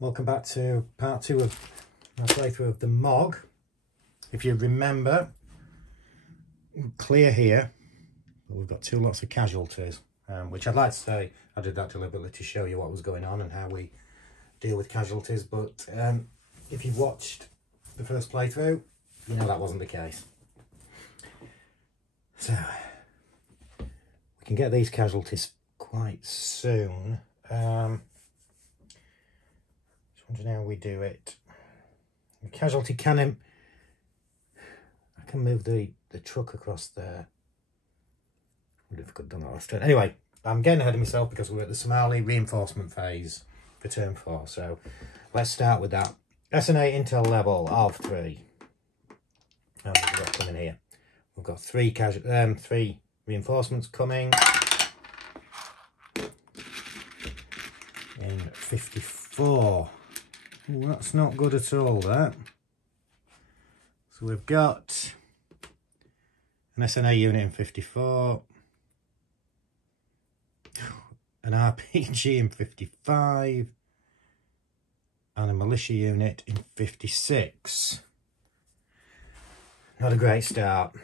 Welcome back to part 2 of my playthrough of the MOG. If you remember, clear here, but we've got 2 lots of casualties, which I'd like to say I did that deliberately to show you what was going on and how we deal with casualties, but if you've watched the first playthrough, you know that wasn't the case. So, we can get these casualties quite soon. Wondering how we do it. The casualty cannon. I can move the truck across there. I wonder if I could have done that last turn. Anyway, I'm getting ahead of myself because we're at the Somali reinforcement phase for turn 4. So let's start with that. SNA intel level of 3. And we've got coming here. We've got 3 reinforcements coming in 54. Ooh, that's not good at all, that. So we've got an SNA unit in 54, an RPG in 55, and a militia unit in 56. Not a great start.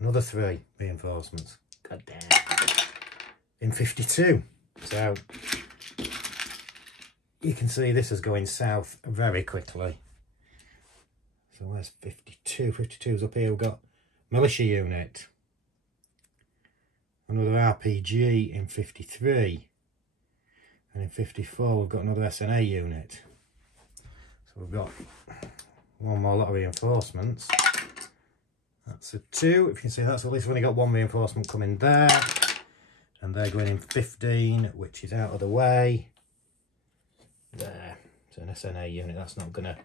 Another 3 reinforcements. God damn. In 52. So you can see this is going south very quickly. So where's 52? 52's up here. We've got militia unit. Another RPG in 53. And in 54 we've got another SNA unit. So we've got one more lot of reinforcements. That's a 2. If you can see, that's at least only got 1 reinforcement coming there. And they're going in 15, which is out of the way. There. So an SNA unit, that's not going to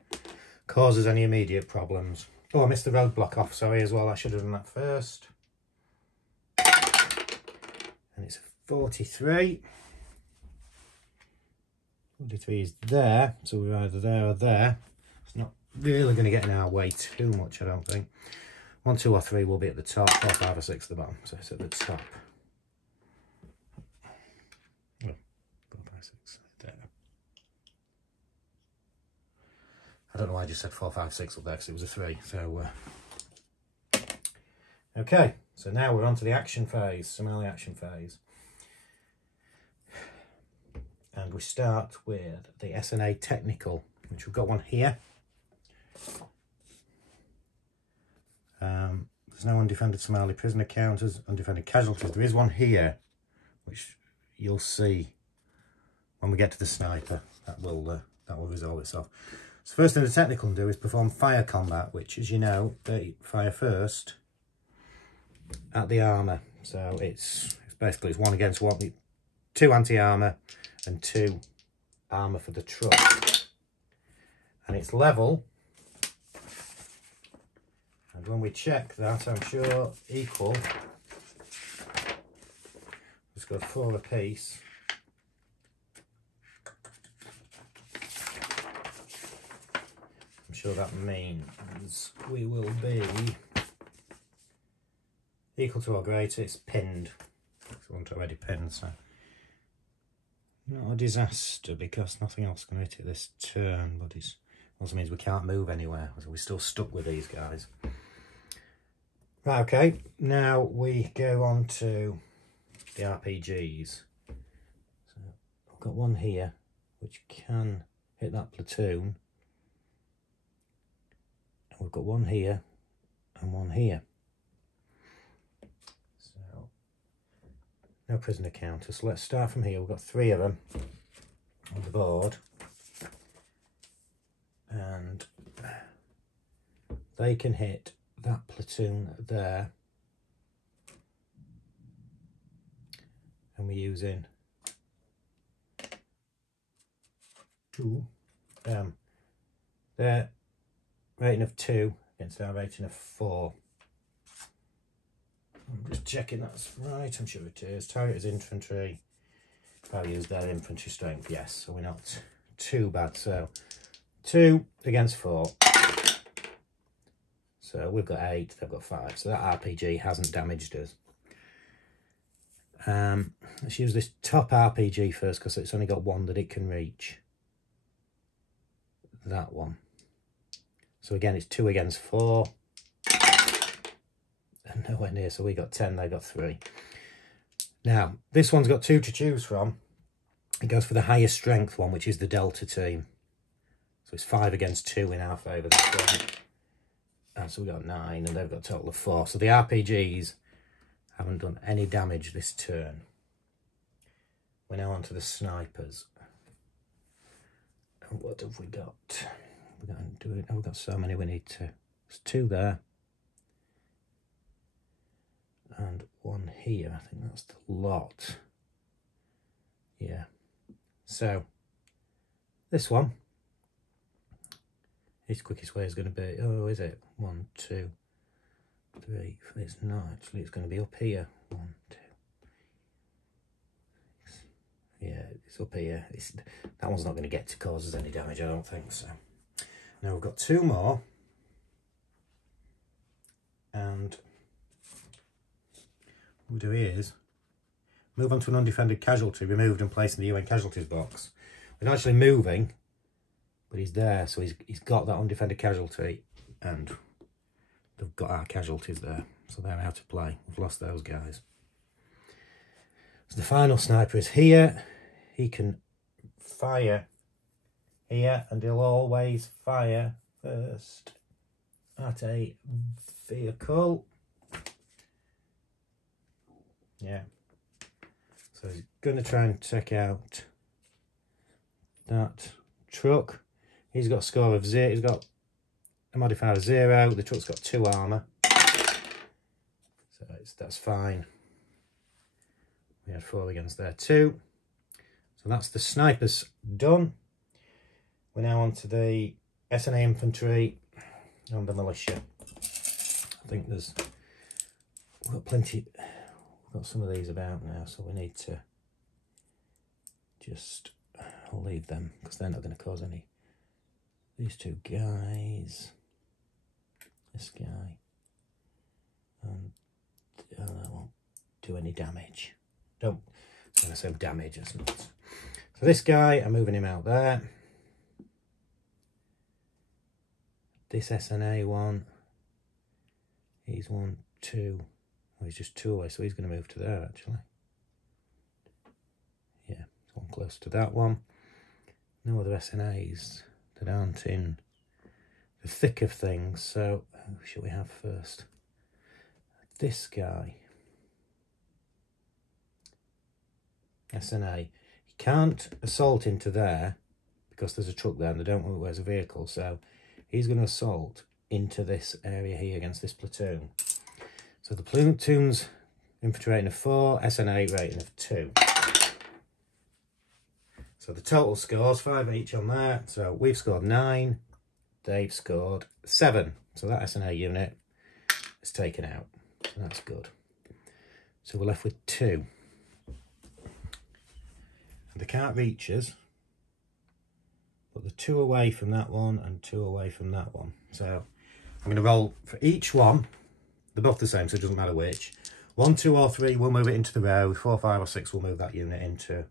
cause us any immediate problems. Oh, I missed the roadblock off, sorry, as well. I should have done that first. And it's a 43. 43 is there, so we're either there or there. It's not really going to get in our way too much, I don't think. 1, 2 or 3 will be at the top, 4, 5 or 6 at the bottom, so it's at the top. Oh, 4, 5, 6, there. I don't know why I just said 4, 5, 6 up there because it was a 3. So, okay, so now we're on to the action phase, Somali action phase. And we start with the SNA technical, which we've got one here. There's no undefended Somali prisoner counters, undefended casualties. There is one here, which you'll see when we get to the sniper. That will resolve itself. So first thing the technical can do is perform fire combat, which, as you know, they fire first at the armour. So it's basically 1 against 1, 2 anti-armour and 2 armour for the truck. And it's level. And when we check that, I'm sure equal. Let's go 4 apiece. I'm sure that means we will be equal to or greater. It's pinned. It's one already pinned, so not a disaster because nothing else can hit it this turn, but it also means we can't move anywhere, so we're still stuck with these guys. Right, okay, now we go on to the RPGs. So I've got one here which can hit that platoon. And we've got one here and one here. So no prisoner counter. So let's start from here. We've got 3 of them on the board. And they can hit that platoon there. And we're using 2. Their rating of 2 against our rating of 4. I'm just checking that's right. I'm sure it is. Target is infantry. Values their infantry strength. Yes, so we're not too bad. So 2 against 4. So we've got 8, they've got 5. So that RPG hasn't damaged us. Let's use this top RPG first because it's only got one that it can reach. That one. So again, it's 2 against 4. And nowhere near, so we got 10, they got 3. Now, this one's got 2 to choose from. It goes for the highest strength one, which is the Delta team. So it's 5 against 2 in our favour this one. And so we got 9, and they've got a total of 4. So the RPGs haven't done any damage this turn. We're now on to the snipers. And what have we got? We're going to do it. Oh, we've got so many we need to. There's 2 there. And 1 here. I think that's the lot. Yeah. So, this one. Its quickest way is going to be, oh, is it? 1, 2, 3. It's not actually, it's going to be up here. 1, 2, 6. Yeah, it's up here. That one's not going to get to cause us any damage, I don't think so. Now we've got 2 more. And what we do is move on to an undefended casualty, removed and placed in the UN casualties box. We're not actually moving, but he's there, so he's got that undefended casualty, and they've got our casualties there, so they're out of play. We've lost those guys. So the final sniper is here. He can fire here, and he'll always fire first at a vehicle. Yeah. So he's going to try and take out that truck. He's got a score of 0. He's got a modifier of 0. The truck's got 2 armour. So that's fine. We had 4 against there too. So that's the snipers done. We're now on to the SNA infantry and the militia. I think we've got plenty. We've got some of these about now, so we need to just, I'll leave them because they're not going to cause any. These 2 guys, this guy, and that won't do any damage. Don't, I was going to say damage, it's not. So this guy, I'm moving him out there. This SNA one, he's 1, 2, oh, he's just 2 away, so he's going to move to there actually. Yeah, one close to that one. No other SNAs that aren't in the thick of things, so who should we have first? This guy. SNA. He can't assault into there because there's a truck there and they don't know where's a vehicle, so he's going to assault into this area here against this platoon. So the platoon's infantry rating of 4, SNA rating of 2. So the total scores, 5 each on there. So we've scored 9, they've scored 7. So that SNA unit is taken out. So that's good. So we're left with 2. They can't reach us, but the 2 away from that one and 2 away from that one. So I'm going to roll for each one. They're both the same, so it doesn't matter which. 1, 2 or 3, we'll move it into the road. 4, 5 or 6, we'll move that unit into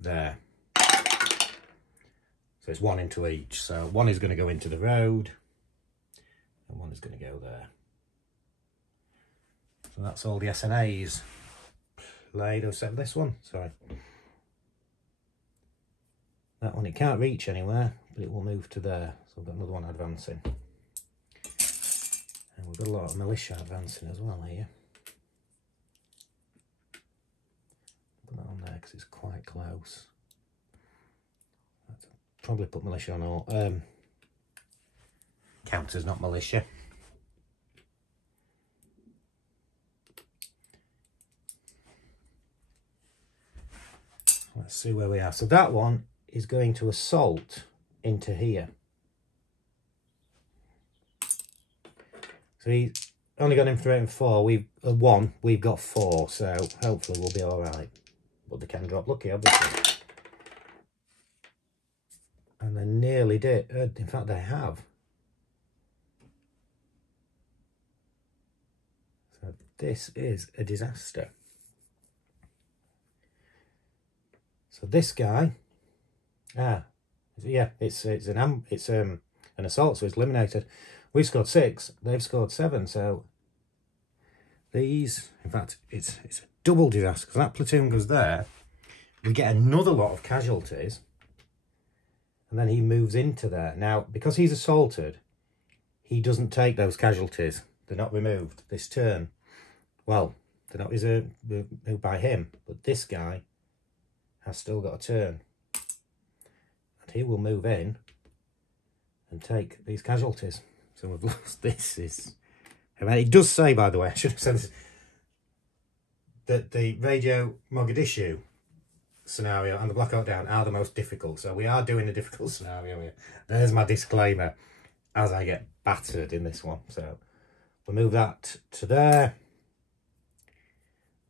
there. So it's 1 into each. So 1 is going to go into the road and 1 is going to go there. So that's all the SNAs played, except this one. Sorry. That one, it can't reach anywhere, but it will move to there. So we've got another one advancing. And we've got a lot of militia advancing as well here. Put that on there because it's quite close. Probably put militia on all. Counters, not militia. Let's see where we are. So that one is going to assault into here. So he's only got infantry rating 4. We've 1. We've got 4. So hopefully we'll be all right. But they can drop lucky, obviously. And they nearly did. In fact, they have. So this is a disaster. So this guy, yeah, it's an assault, so it's eliminated. We've scored 6, they've scored 7, so these, in fact, it's a double disaster, because that platoon goes there, we get another lot of casualties, and then he moves into there. Now, because he's assaulted, he doesn't take those casualties. They're not removed this turn. Well, they're not removed by him, but this guy has still got a turn. And he will move in and take these casualties. So we've lost this. I mean, it does say, by the way, I should have said this, that the Radio Mogadishu scenario and the Black Hawk Down are the most difficult. So we are doing a difficult scenario here. There's my disclaimer as I get battered in this one. So we'll move that to there.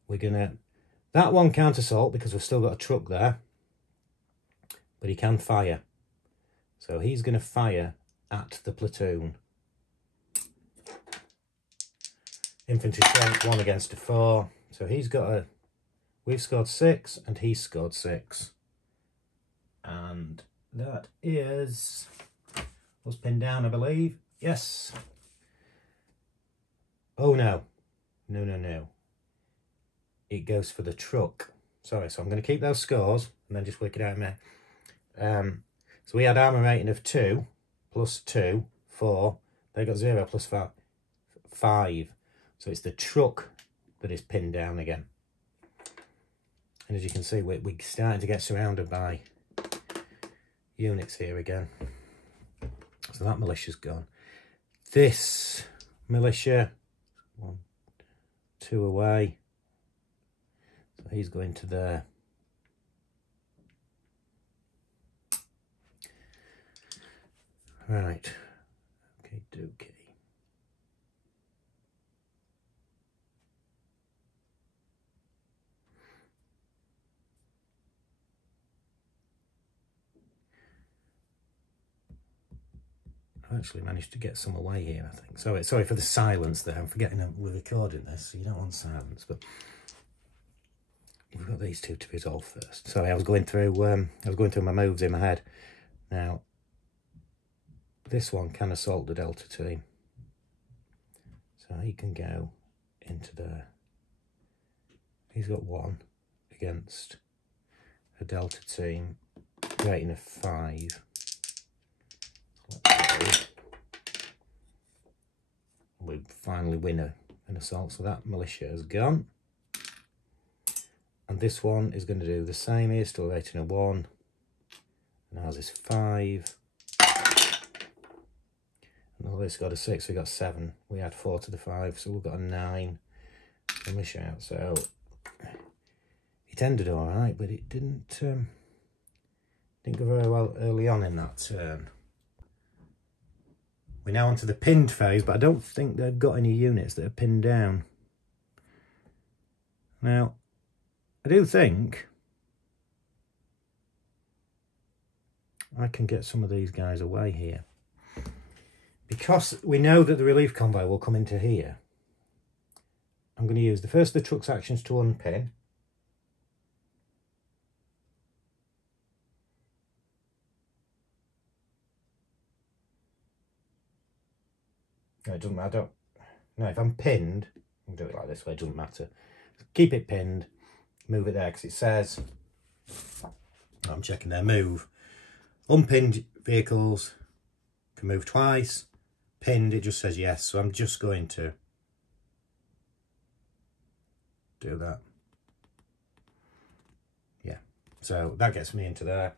We're going to... That one can't assault because we've still got a truck there. But he can fire. So he's going to fire at the platoon. Infantry strength 1 against a 4. So he's got a... We've scored 6 and he's scored 6. And that is... was pinned down, I believe. Yes. Oh, no. No. It goes for the truck. Sorry, so I'm going to keep those scores and then just work it out in a minute. So we had armour rating of 2, plus 2, 4. They got 0, plus 5. So it's the truck that is pinned down again. And as you can see, we're starting to get surrounded by units here again. So that militia's gone. This militia, 1, 2 away. So he's going to there. Right. Okay, dokie. I actually managed to get some away here, I think. Sorry for the silence there. I'm forgetting that we're recording this, so you don't want silence. But we've got these two to resolve first. Sorry, I was going through my moves in my head. Now, this one can assault the Delta team, so he can go into there. He's got 1 against a Delta team rating of 5. We finally win an assault, so that militia has gone. And this one is going to do the same here, still rating a 1. And ours is 5. And all this got a 6, we got 7. We had 4 to the 5, so we've got a 9 militia out. So it ended all right, but it didn't go very well early on in that turn. We're now onto the pinned phase, but I don't think they've got any units that are pinned down. Now, I do think I can get some of these guys away here. Because we know that the relief convoy will come into here, I'm going to use the first of the truck's actions to unpin. No, it doesn't matter. No, if I'm pinned, I'll do it like this way, it doesn't matter. Keep it pinned, move it there, because it says, I'm checking their move. Unpinned vehicles can move twice. Pinned, it just says yes, so I'm just going to do that. Yeah, so that gets me into there.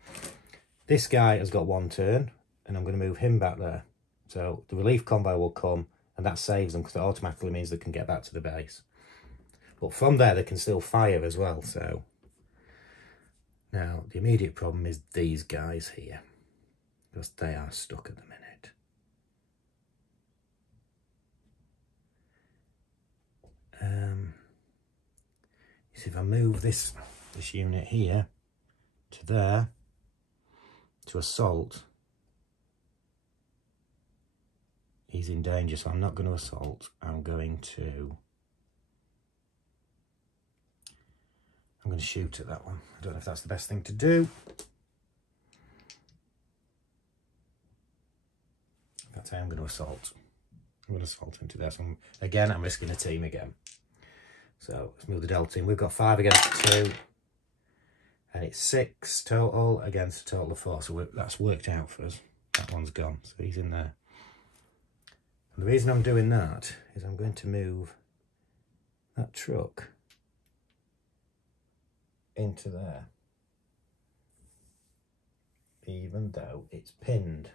This guy has got 1 turn, and I'm going to move him back there. So the relief convoy will come, and that saves them, because that automatically means they can get back to the base. But from there, they can still fire as well. So now the immediate problem is these guys here, because they are stuck at the minute. You see, if I move this unit here to there to assault, he's in danger, so I'm not going to assault. I'm going I'm going to shoot at that one. I don't know if that's the best thing to do. That's how I'm going to assault. I'm going to assault into there. So again, I'm risking a team again. So let's move the delta in. We've got 5 against 2. And it's 6 total against a total of 4. So that's worked out for us. That one's gone. So he's in there. And the reason I'm doing that is I'm going to move that truck into there, even though it's pinned.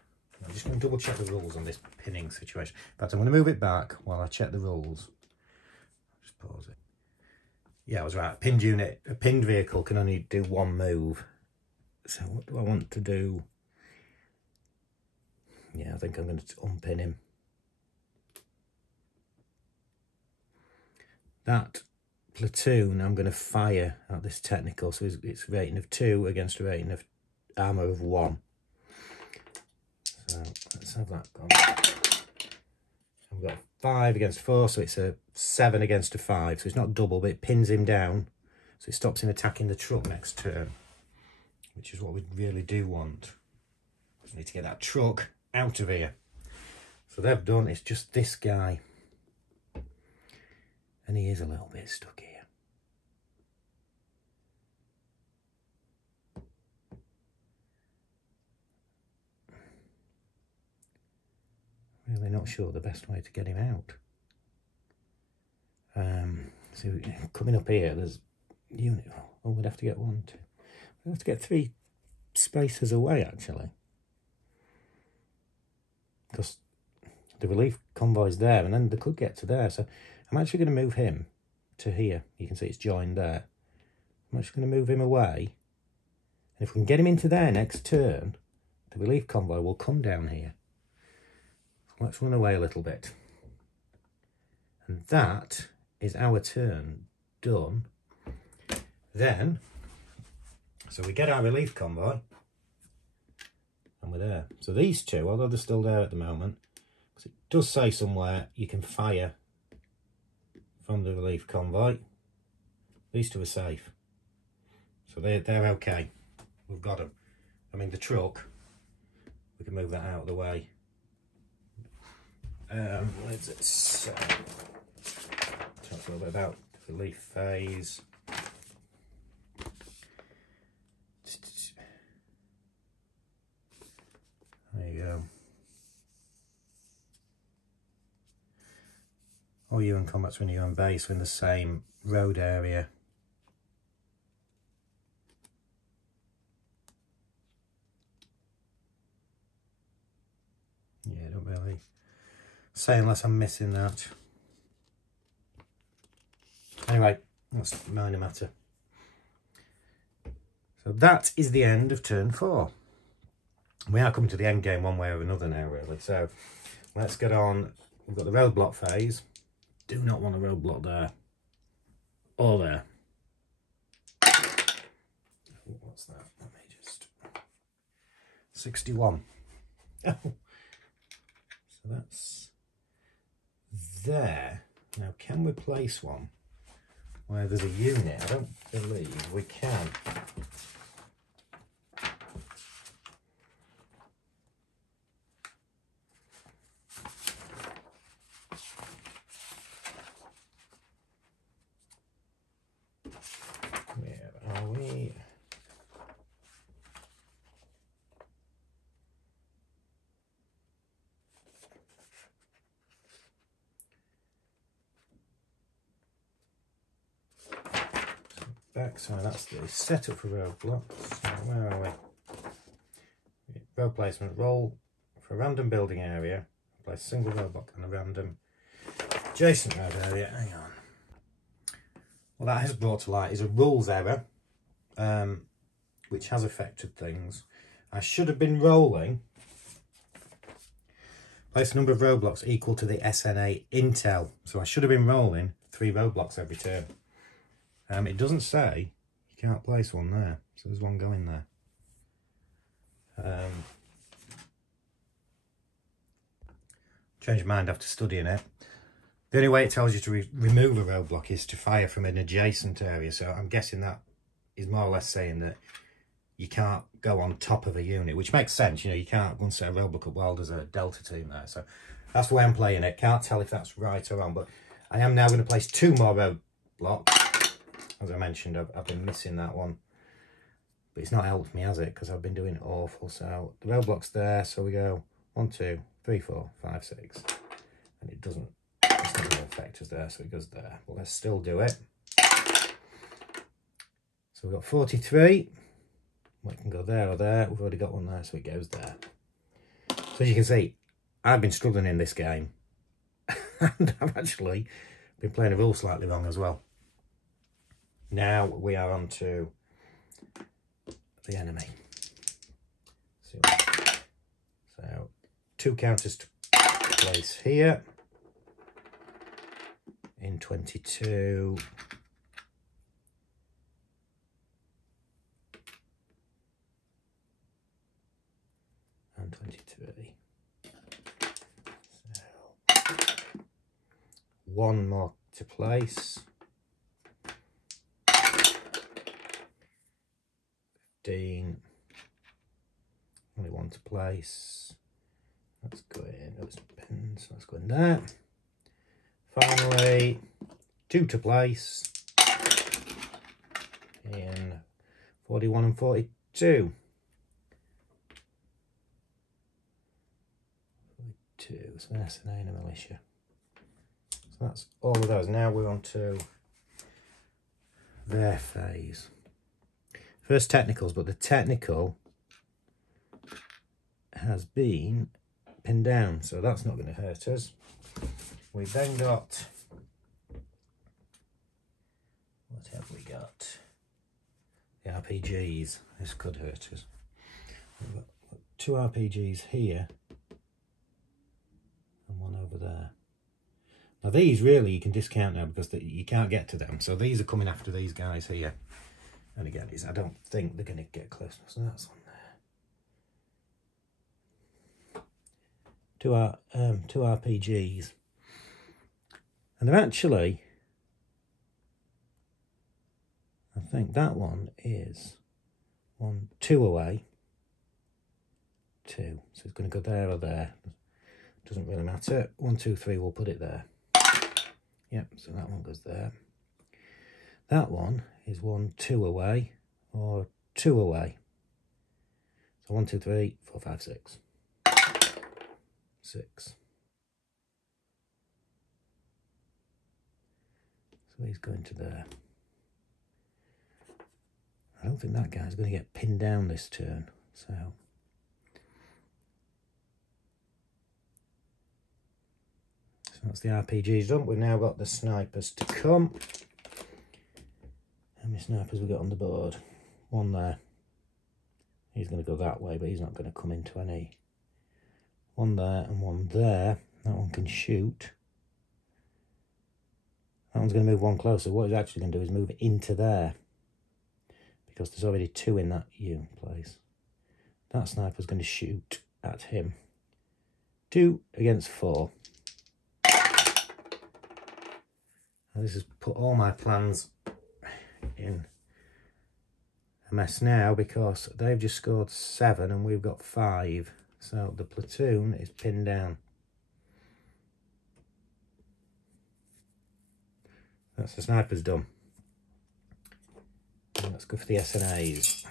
I'm just going to double check the rules on this pinning situation. In fact, I'm going to move it back while I check the rules. Just pause it. Yeah, I was right. A pinned unit, a pinned vehicle can only do one move. So what do I want to do? Yeah, I think I'm going to unpin him. That platoon I'm going to fire at this technical, so it's a rating of 2 against a rating of armour of 1. So let's have that gone. I've got 5 against 4, so it's a 7 against a 5. So it's not double, but it pins him down, so it stops him attacking the truck next turn, which is what we really do want. Just need to get that truck out of here. So they've done, it's just this guy. And he is a little bit stuck here. Really not sure the best way to get him out. So coming up here, there's unit. Oh, we'd have to get 1, 2. We'd have to get 3 spaces away actually, because the relief convoy's there, and then they could get to there. So I'm actually going to move him to here. You can see it's joined there. I'm actually going to move him away. And if we can get him into there next turn, the relief convoy will come down here. Let's run away a little bit. And that is our turn done. Then, so we get our relief convoy, and we're there. So these two, although they're still there at the moment, because it does say somewhere you can fire from the relief convoy, these two are safe. So they're okay. We've got them. I mean, the truck, we can move that out of the way. Where's it? So, talk a little bit about the relief phase. There you go. All you in combat's when you're on base are in the same road area. Yeah, don't really say unless I'm missing that. Anyway, that's a minor matter. So that is the end of turn 4. We are coming to the end game one way or another now, really. So let's get on. We've got the roadblock phase. Do not want a roadblock there or there. What's that? Let me just 61. Oh, so that's there. Now, can we place one where there's a unit? I don't believe we can. Where are we? Back, so that's the setup for roadblocks. So where are we? Road placement, roll for a random building area, place a single roadblock on a random adjacent road area. Hang on. What that has brought to light is a rules error, which has affected things. I should have been rolling. Place a number of roadblocks equal to the SNA intel. So I should have been rolling 3 roadblocks every turn. It doesn't say you can't place one there, so there's one going there. Change my mind after studying it. The only way it tells you to remove a roadblock is to fire from an adjacent area, so I'm guessing that is more or less saying that you can't go on top of a unit, which makes sense. You know, you can't go and set a railbuck up while there's a Delta team there. So that's the way I'm playing it. Can't tell if that's right or wrong, but I am now going to place 2 more roadblocks. As I mentioned, I've been missing that one, but it's not helped me, has it? Because I've been doing awful. So the roadblock's there, so we go 1, 2, 3, 4, 5, 6, and it doesn't, it's not going to affect us there, so it goes there. But let's still do it. So we've got 43. Well, it can go there or there. We've already got one there, so it goes there. So as you can see, I've been struggling in this game. And I've actually been playing the rules slightly wrong as well. Now we are on to the enemy. So 2 counters to place here. In 22. And 23. So 1 more to place. 15. Only 1 to place. Let's go in. Those pins. Let's go in there. Finally, 2 to place. In 41 and 42. 42. So that's an A and a militia. So that's all of those. Now we're on to their phase. First technicals, but the technical has been pinned down, so that's not going to hurt us. We've then got, what have we got? The RPGs. This could hurt us. We've got 2 RPGs here and 1 over there. Now these really you can discount now because you can't get to them. So these are coming after these guys here. And again, I don't think they're going to get close enough. So that's on there. 2 RPGs. And they're actually, I think that one is 1, 2 away. 2. So it's going to go there or there. Doesn't really matter. 1, 2, 3, we'll put it there. Yep, so that one goes there. That one is 1, 2 away or 2 away. So 1, 2, 3, 4, 5, 6. 6. So he's going to there. I don't think that guy's going to get pinned down this turn. So that's the RPGs done. We've now got the snipers to come. How many snipers we got on the board? 1 there. He's going to go that way, but he's not going to come into any. 1 there and 1 there. That one can shoot. That one's going to move 1 closer. What he's actually going to do is move it into there, because there's already 2 in that place. That sniper's going to shoot at him. 2 against 4. Now this has put all my plans in a mess now, because they've just scored 7 and we've got 5. So the platoon is pinned down. That's the snipers done. And let's go for the SNAs.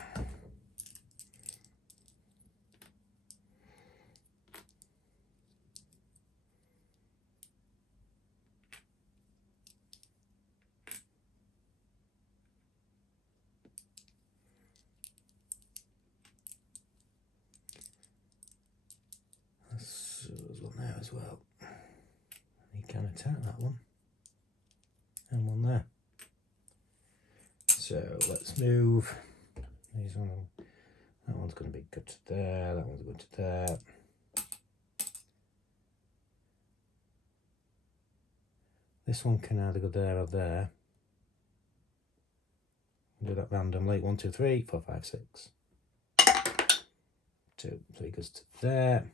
There's one there as well. You can attack that one. And 1 there. So let's move these on. That one's going to be good to there. That one's good to there. This one can either go there or there. Do that randomly. 1, 2, 3, 4, 5, 6. 2. So it goes to there.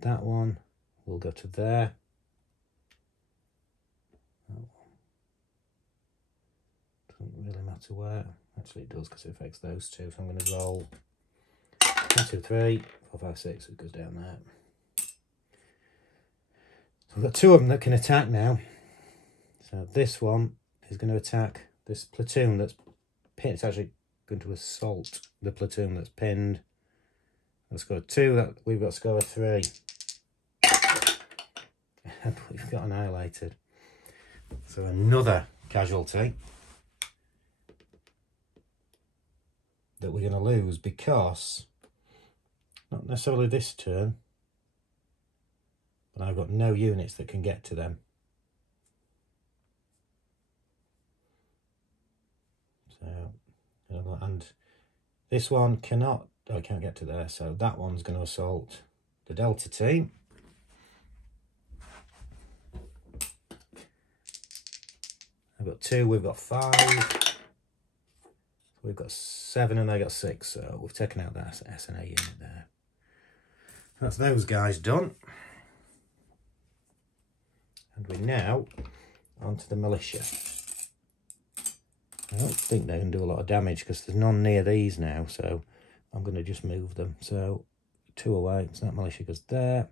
That one will go to there. Doesn't really matter where. Actually, it does because it affects those two. So I'm going to roll 1, 2, 3, 4, 5, 6. It goes down there. So I've got 2 of them that can attack now. So this one is going to attack this platoon that's pinned. It's actually going to assault the platoon that's pinned. I've scored 2. That we've got score 3. And we've got annihilated. So another casualty that we're going to lose because, not necessarily this turn, but I've got no units that can get to them. So, and this one cannot, oh, I can't get to there, so that one's going to assault the Delta team. I've got 2, we've got 5. We've got 7 and they got 6, so we've taken out that SNA unit there. That's those guys done. And we're now onto the militia. I don't think they can do a lot of damage because there's none near these now, so I'm going to just move them. So 2 away, so that militia goes there.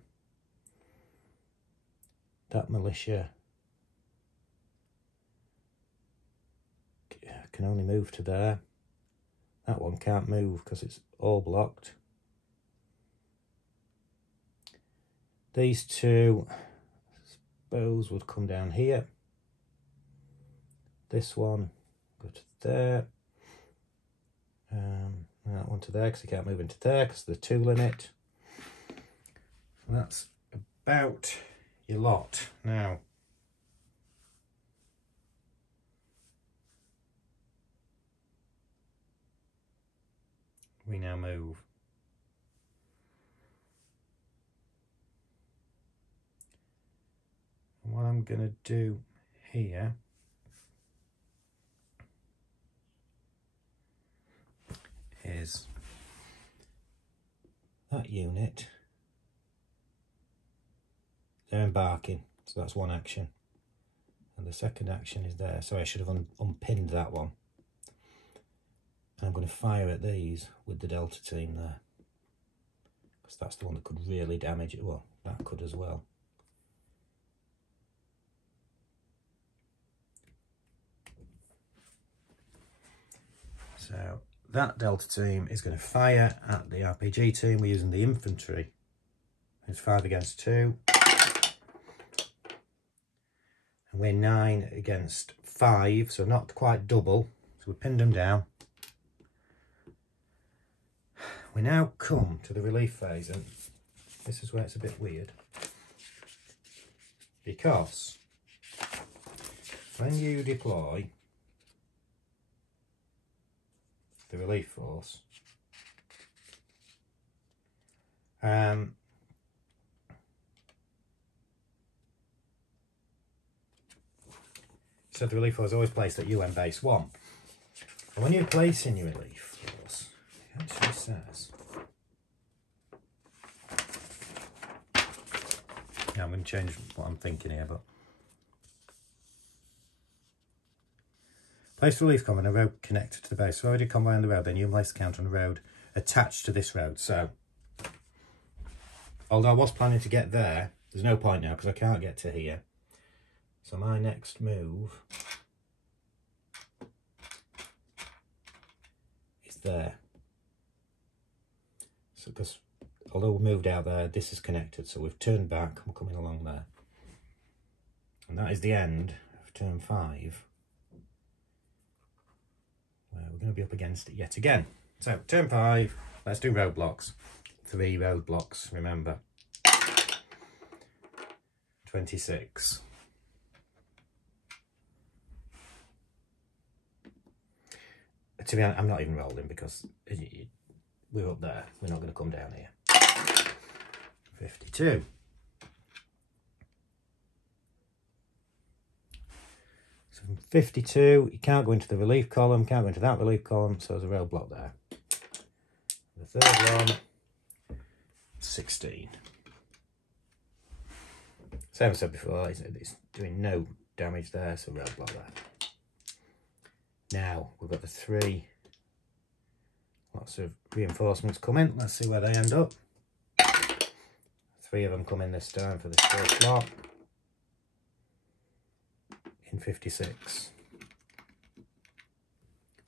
That militia can only move to there. That one can't move because it's all blocked. These 2, I suppose, would come down here. This one, go to there. That one to there because he can't move into there because of the 2 limit. So that's about your lot. Now, we now move. And what I'm going to do here is that unit, they're embarking, so that's one action. And the second action is there. So I should have unpinned that one. And I'm going to fire at these with the Delta team there. Because that's the one that could really damage it. Well, that could as well. So that Delta team is going to fire at the RPG team. We're using the infantry. It's 5 against 2. And we're 9 against 5, so not quite double. So we pinned them down. We now come to the relief phase, and this is where it's a bit weird. Because when you deploy the relief force, so the relief force is always placed at UN base 1. And when you're placing your relief force, it actually says, yeah, I'm going to change what I'm thinking here, but place relief convoy on a road connected to the base. So already convoy on the road, then you place the counter on the road attached to this road. So, although I was planning to get there, there's no point now because I can't get to here. So my next move is there. So because although we moved out there, this is connected. So we've turned back, we're coming along there. And that is the end of turn 5. Where we're going to be up against it yet again. So turn 5, let's do roadblocks. 3 roadblocks, remember. 26. To be honest, I'm not even rolling because we're up there. We're not going to come down here. 52. So from 52, you can't go into the relief column, can't go into that relief column, so there's a roadblock there. The third one, 16. Same as I said before, it's doing no damage there, so roadblock there. Now we've got the 3 lots of reinforcements coming. Let's see where they end up. 3 of them come in this time for this first lot in 56,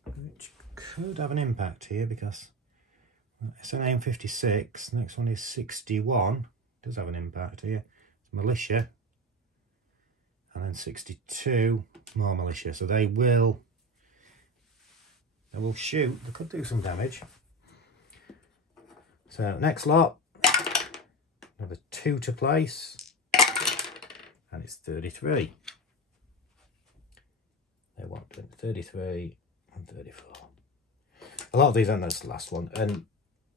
which could have an impact here because SNA in 56, next one is 61, does have an impact here. It's militia, and then 62 more militia, so they will shoot. They could do some damage. So next lot, another 2 to place, and it's 33. They want 33 and 34. A lot of these aren't the last one, and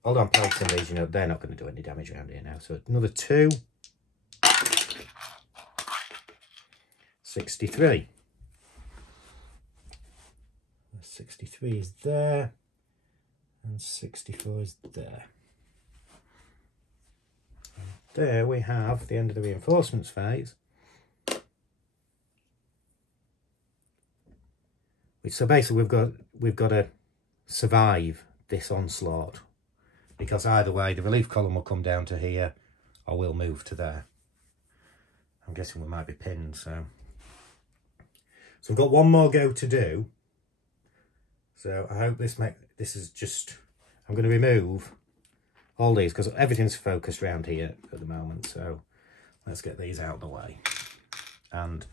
hold on, plates in these, you know, they're not going to do any damage around here now. So another 2, 63. 63 is there, and 64 is there. And there we have the end of the reinforcements phase. So basically we've got to survive this onslaught, because either way the relief column will come down to here or we'll move to there. I'm guessing we might be pinned, so we've got one more go to do. So I hope this is just, I'm going to remove all these because everything's focused around here at the moment. So let's get these out of the way. And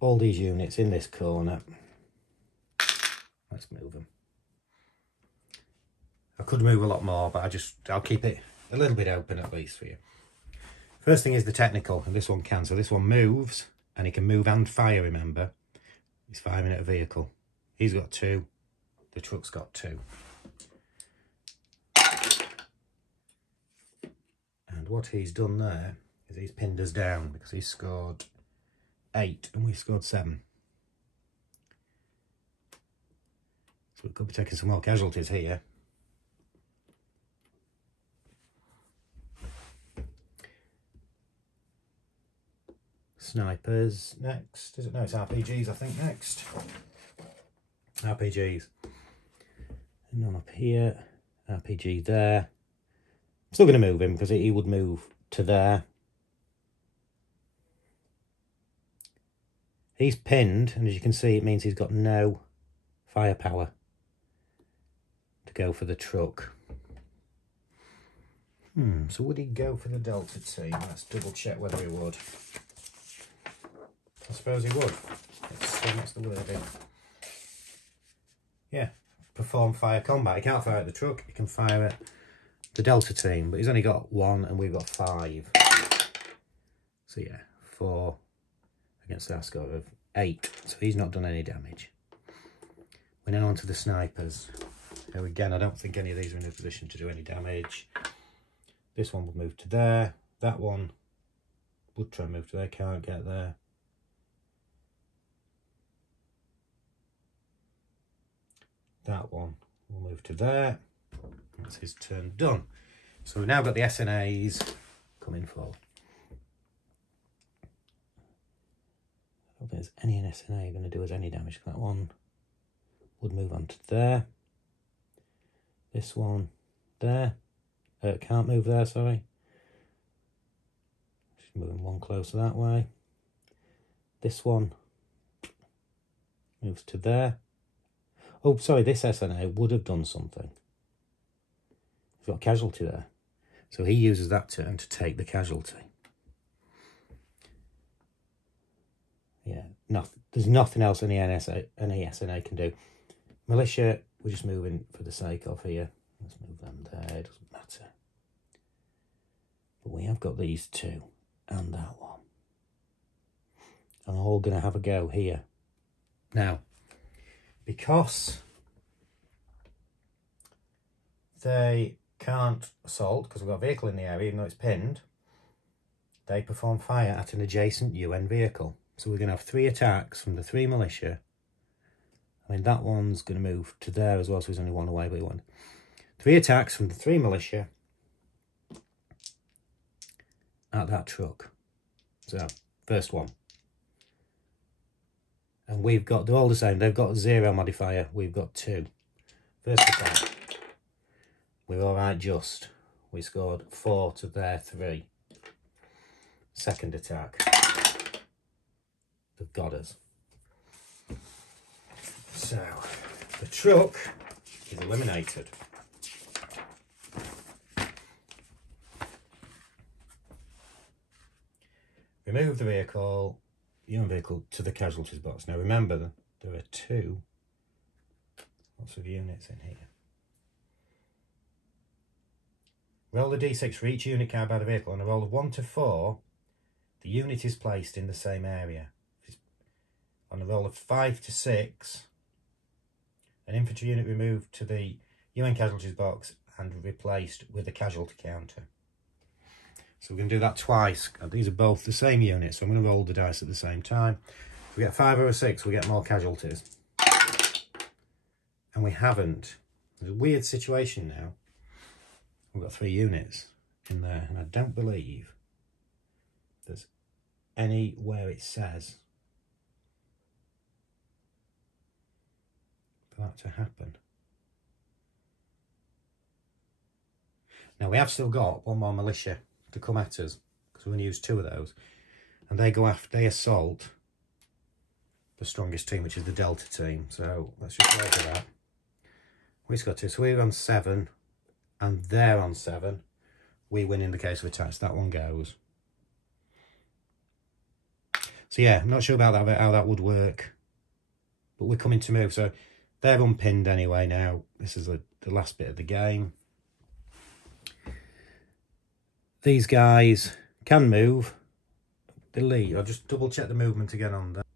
all these units in this corner, let's move them. I could move a lot more, but I'll keep it a little bit open at least for you. First thing is the technical, and this one can. So this one moves, and he can move and fire, remember. He's firing at a vehicle. He's got 2. The truck's got 2. And what he's done there is he's pinned us down because he scored 8 and we scored 7. So we could be taking some more casualties here. Snipers next. Is it? No, it's RPGs, I think, next. RPGs. And none up here. RPG there. I'm still going to move him because he would move to there. He's pinned, and as you can see, it means he's got no firepower to go for the truck. So would he go for the Delta team? Let's double check whether he would. I suppose he would. What's the wording? Yeah, perform fire combat. He can't fire at the truck, he can fire at the Delta team, but he's only got 1 and we've got 5. So yeah, 4 against our score of 8. So he's not done any damage. We're now on to the snipers. Now again, I don't think any of these are in a position to do any damage. This one would move to there. That one would try and move to there, can't get there. That one will move to there. That's his turn done. So we've now got the SNAs coming forward. I don't think there's any SNA going to do us any damage. That one would move on to there. This one there. Can't move there, sorry. Just moving one closer that way. This one moves to there. Oh, sorry, this SNA would have done something. He's got a casualty there. So he uses that turn to take the casualty. Yeah, there's nothing else any SNA can do. Militia, we're just moving for the sake of here. Let's move them there, it doesn't matter. But we have got these 2 and that one. And I'm all going to have a go here. Now, because they can't assault, because we've got a vehicle in the area, even though it's pinned, they perform fire at an adjacent UN vehicle. So we're going to have 3 attacks from the 3 militia. I mean, that one's going to move to there as well, so he's only 1 away, but he won. 3 attacks from the 3 militia at that truck. So, first one. And we've got, they're all the same. They've got a 0 modifier. We've got 2. First attack. We're all right just. We scored 4 to their 3. Second attack. They've got us. So, the truck is eliminated. Remove the vehicle, your vehicle, to the casualties box. Now remember, there are 2 lots of units in here. Roll the d6 for each unit carried by the vehicle. On a roll of 1 to 4, the unit is placed in the same area. On a roll of 5 to 6, an infantry unit removed to the UN casualties box and replaced with a casualty counter. So we're going to do that twice. These are both the same units, so I'm going to roll the dice at the same time. If we get 5 or a 6, we get more casualties. And we haven't. There's a weird situation now. We've got 3 units in there, and I don't believe there's anywhere it says for that to happen. Now we have still got 1 more militia to come at us, because we're going to use 2 of those, and they go after, they assault the strongest team, which is the Delta team. So let's just go over that. We've got 2, so we're on 7 and they're on 7. We win in the case of attacks. That one goes. So yeah, I'm not sure about that, how that would work, but we're coming to move. So they're unpinned anyway now. This is the last bit of the game. These guys can move. Delete. I'll just double check the movement again on that.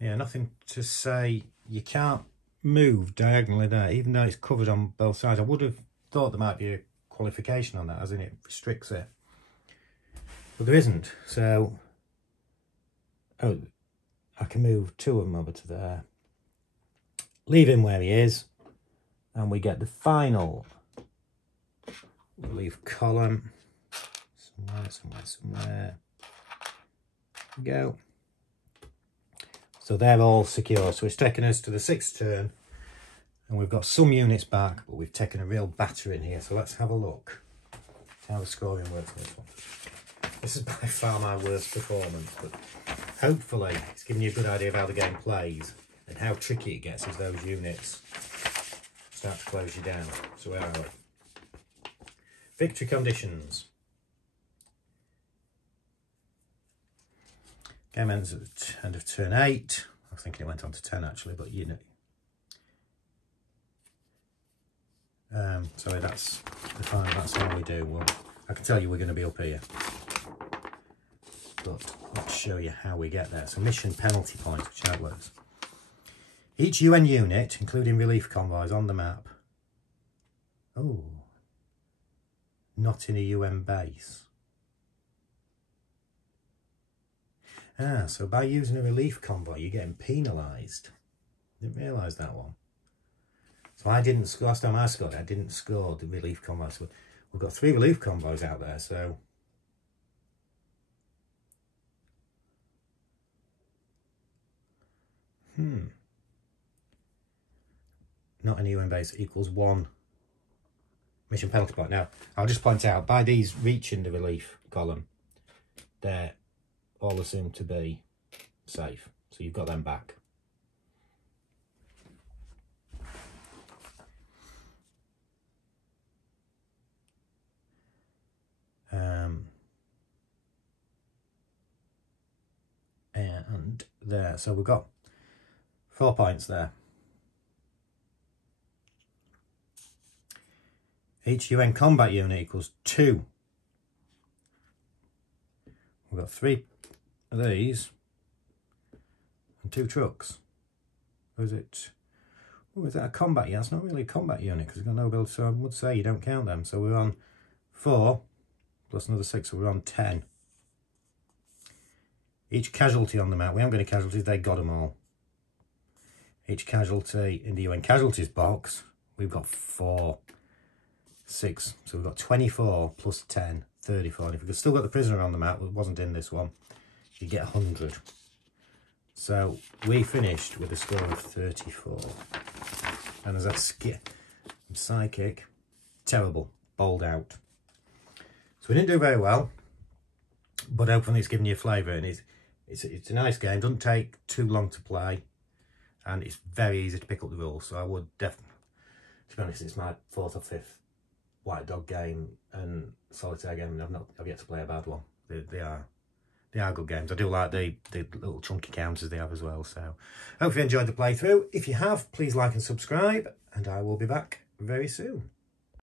Yeah, nothing to say. You can't move diagonally there, even though it's covered on both sides. I would have thought there might be a qualification on that, as in it restricts it. But there isn't. So, oh, I can move 2 of them over to there. Leave him where he is. And we get the final relief column. Somewhere. There we go. So they're all secure. So it's taken us to the 6th turn. And we've got some units back, but we've taken a real battering here. So let's have a look. See how the scoring works on this one. This is by far my worst performance, but hopefully it's giving you a good idea of how the game plays and how tricky it gets as those units start to close you down. So where are we? Victory conditions. Game ends at the end of turn 8. I was thinking it went on to 10 actually, but you know. So that's the final, that's all we do. Well, I can tell you we're going to be up here. But let's show you how we get there. So mission penalty points, which outworks. Each UN unit, including relief convoys on the map. Oh, not in a UN base. Ah, so by using a relief convoy, you're getting penalised. Didn't realise that one. So I didn't score, last time I scored, I didn't score the relief convoy. So we've got 3 relief convoys out there, so. Not in a UN base equals 1 mission penalty point. Now, I'll just point out, by these reaching the relief column, they're all assumed to be safe. So you've got them back. And there, so we've got 4 points there. Each UN combat unit equals 2. We've got 3 of these and 2 trucks. Or is it? Oh, is that a combat unit? That's not really a combat unit because we've got no ability, so I would say you don't count them. So we're on 4 plus another 6, so we're on 10. Each casualty on the map, we haven't got any casualties, they got them all. Each casualty in the UN casualties box, we've got 4, 6. So we've got 24 plus 10, 34. And if we've still got the prisoner on the map, that wasn't in this one, you get 100. So we finished with a score of 34. And as I'm psychic, terrible, bowled out. So we didn't do very well, but hopefully it's given you a flavour, and it's a nice game. Doesn't take too long to play, and it's very easy to pick up the rules. So I would definitely, to be honest, it's my 4th or 5th white dog game and solitaire game, and I've yet to play a bad one. They are good games. I do like the little chunky counters they have as well. So hope you enjoyed the playthrough. If you have, please like and subscribe, and I will be back very soon.